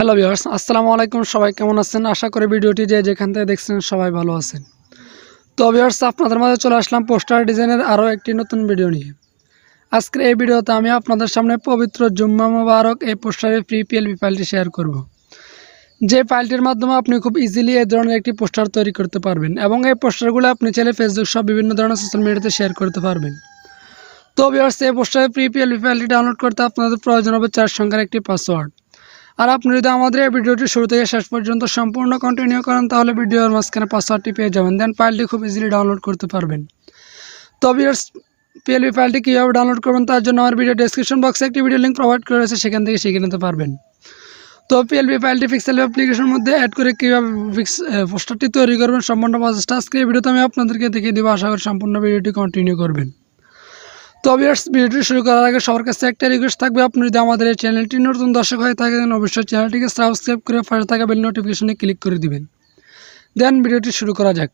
Hello viewers, আসসালামু আলাইকুম। সবাই কেমন আছেন? আশা করি ভিডিওটি যে যেখান থেকে দেখছেন সবাই ভালো আছেন। তো ভিউয়ার্স, আপনাদের মাঝে চলে আসলাম পোস্টার ডিজাইনের আরও একটি নতুন ভিডিও নিয়ে। আজকের এই ভিডিওতে আমি আপনাদের সামনে পবিত্র জুম্মা মুবারক এই পোস্টারের ফ্রি পিএলপি ফাইলটি শেয়ার করব। যে ফাইলটির মাধ্যমে আপনি খুব ইজিলি এই ধরনের একটি পোস্টার তৈরি করতে পারবেন এবং এই পোস্টারগুলো আপনি চাইলে ফেসবুক সব বিভিন্ন ধরনের সোশ্যাল মিডিয়াতে শেয়ার করতে পারবেন। তো ভিউয়ার্স, এই পোস্টারের ফ্রি পিএলপি ফাইলটি ডাউনলোড করতে আপনাদের প্রয়োজন হবে চার সংখ্যার একটি পাসওয়ার্ড আর আপনি যদি আমাদের এই ভিডিওটি শুরু থেকে শেষ পর্যন্ত সম্পূর্ণ কন্টিনিউ করেন, তাহলে ভিডিওর মাঝখানে পাসওয়ার্ডটি পেয়ে যাবেন। দেন ফাইলটি খুব ইজিলি ডাউনলোড করতে পারবেন। তো ভিউয়ার্স পিএলপি ফাইলটি কীভাবে ডাউনলোড করবেন তার জন্য আমার ভিডিও ডেসক্রিপশন বক্সে একটি ভিডিও লিঙ্ক প্রোভাইড করে রয়েছে, সেখান থেকে শিখে নিতে পারবেন। তো পিএলপি ফাইলটি পিক্সেল অ্যাপ্লিকেশনের মধ্যে অ্যাড করে কীভাবে ফিক্স পোস্টারটি তৈরি করবেন সম্পূর্ণ প্রসেসটা আজকে এই ভিডিওতে আমি আপনাদেরকে দেখিয়ে দেবো। আশা করি সম্পূর্ণ ভিডিওটি কন্টিনিউ করবেন। তো ভিউয়ার্স ভিডিওটি শুরু করার আগে সবার কাছে একটা রিকোয়েস্ট থাকবে। আপনি যদি আমাদের এই চ্যানেলটি নতুন দর্শক হয়ে থাকেন, অবশ্যই চ্যানেলটিকে সাবস্ক্রাইব করে পাশে থাকা বেল নোটিফিকেশনে ক্লিক করে দিবেন। দেন ভিডিওটি শুরু করা যাক।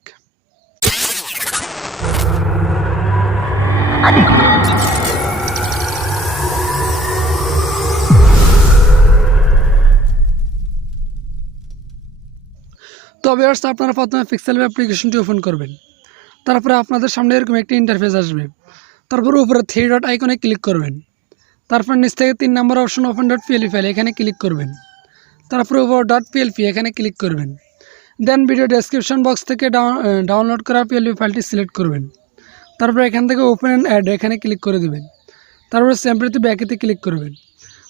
তো আপনারা প্রথমে পিক্সেল অ্যাপ্লিকেশনটি ওপেন করবেন। তারপরে আপনাদের সামনে এরকম একটি ইন্টারফেস আসবে। তারপর উপরে থ্রি ডট আইকনে ক্লিক করবেন। তারপর নিচ থেকে তিন নম্বর option open dot PLP file এখানে ক্লিক করবেন। তারপর উপর ডট পিএলপি এখানে ক্লিক করবেন। দেন ভিডিও ডেসক্রিপশন বক্স থেকে ডাউনলোড করা পিএলপি ফাইলটি সিলেক্ট করবেন। তারপর এখান থেকে ওপেন অ্যান্ড অ্যাড এখানে ক্লিক করে দেবেন। তারপরে স্যাম্পলিতে ব্যাকেতে ক্লিক করবেন।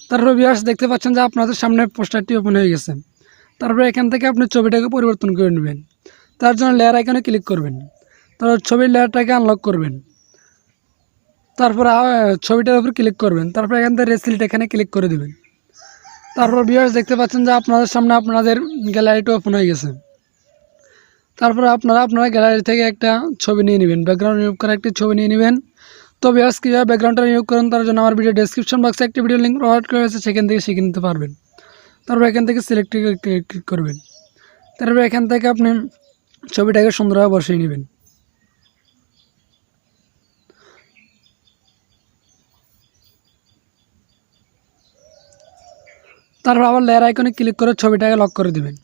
তারপরে ভিউয়ার্স দেখতে পাচ্ছেন যে আপনাদের সামনে পোস্টারটি ওপেন হয়ে গেছে। তারপরে এখান থেকে আপনি ছবিটাকে পরিবর্তন করে নেবেন। তার জন্য লেয়ার আইকনে ক্লিক করবেন। তারপর ছবির লেয়ারটাকে আনলক করবেন। তারপর ছবিটার উপর ক্লিক করবেন। তারপর এখান থেকে রেসিল্ট এখানে ক্লিক করে দেবেন। তারপর ভিউয়ার্স দেখতে পাচ্ছেন যে আপনাদের সামনে আপনাদের গ্যালারিটা ওপেন হয়ে গেছে। তারপর আপনারা আপনারা গ্যালারি থেকে একটা ছবি নিয়ে নেবেন। ব্যাকগ্রাউন্ড নিয়োগ করে একটি ছবি নিয়ে নেবেন। তো ভিউয়ার্স কীভাবে ব্যাকগ্রাউন্ডটা নিয়োগ করেন তার জন্য আমার ভিডিও ডেসক্রিপশন বক্সে একটি ভিডিও লিঙ্ক প্রোভাইড করা হয়েছে, সেখান থেকে শিখে নিতে পারবেন। তারপর এখান থেকে সিলেক্ট ক্লিক করবেন। তারপর এখান থেকে আপনি ছবিটাকে সুন্দরভাবে বসিয়ে নেবেন। তারপর আবার লেয়ার আইকনে ক্লিক করে ছবিটাকে লক করে দেবেন।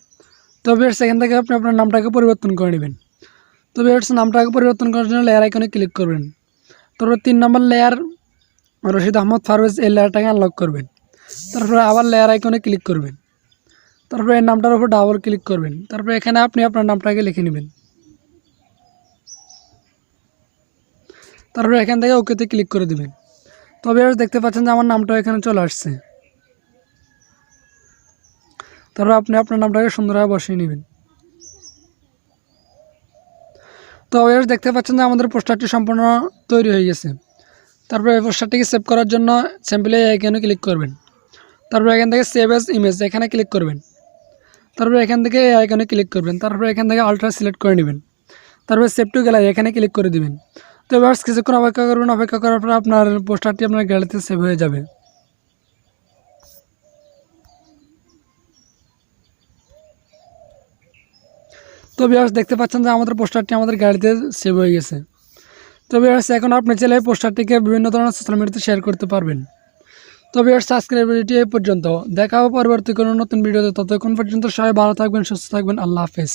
তো ভিউয়ার্স এখান থেকে আপনি আপনার নামটাকে পরিবর্তন করে নেবেন। তো ভিউয়ার্স নামটাকে পরিবর্তন করার জন্য লেয়ার আইকনে ক্লিক করবেন। তারপর তিন নম্বর লেয়ার রশিদ আহমদ ফারভেজ এই লেয়ারটাকে আনলক করবেন। তারপরে আবার লেয়ার আইকনে ক্লিক করবেন। তারপরে এই নামটার উপর ডাবল ক্লিক করবেন। তারপরে এখানে আপনি আপনার নামটাকে লিখে নেবেন। তারপরে এখান থেকে ওকেতে ক্লিক করে দেবেন। তবে দেখতে পাচ্ছেন যে আমার নামটা এখানে চলে আসছে। তারপর আপনি আপনার নামটাকে সুন্দরভাবে বসিয়ে নেবেন। তো এবার দেখতে পাচ্ছেন যে আমাদের পোস্টারটি সম্পূর্ণ তৈরি হয়ে গেছে। তারপরে এই পোস্টারটিকে সেভ করার জন্য স্যাম্পলে এখানে ক্লিক করবেন। তারপরে এখান থেকে সেভ এস ইমেজ এখানে ক্লিক করবেন। তারপরে এখান থেকে এই আইকনে ক্লিক করবেন। তারপরে এখান থেকে আলট্রা সিলেক্ট করে নেবেন। তারপরে সেভ টু গ্যালারি এখানে ক্লিক করে দিবেন। তো এবার কিছুক্ষণ অপেক্ষা করবেন। অপেক্ষা করার পর আপনার পোস্টারটি আপনার গ্যালারিতে সেভ হয়ে যাবে। তো বিয়ার্স দেখতে পাচ্ছেন যে আমাদের পোস্টারটি আমাদের গাড়িতে সেভ হয়ে গেছে। তো বিয়ার্স এখন আপনি চাইলে পোস্টারটিকে বিভিন্ন ধরনের সোশ্যাল মিডিয়াতে শেয়ার করতে পারবেন। তো বিয়ার্স সাবস্ক্রাইবিলিটি এই পর্যন্ত। দেখা হবে পরবর্তী কোনো নতুন ভিডিওতে ততক্ষণ পর্যন্ত সবাই ভালো থাকবেন, সুস্থ থাকবেন। আল্লাহ হাফেজ।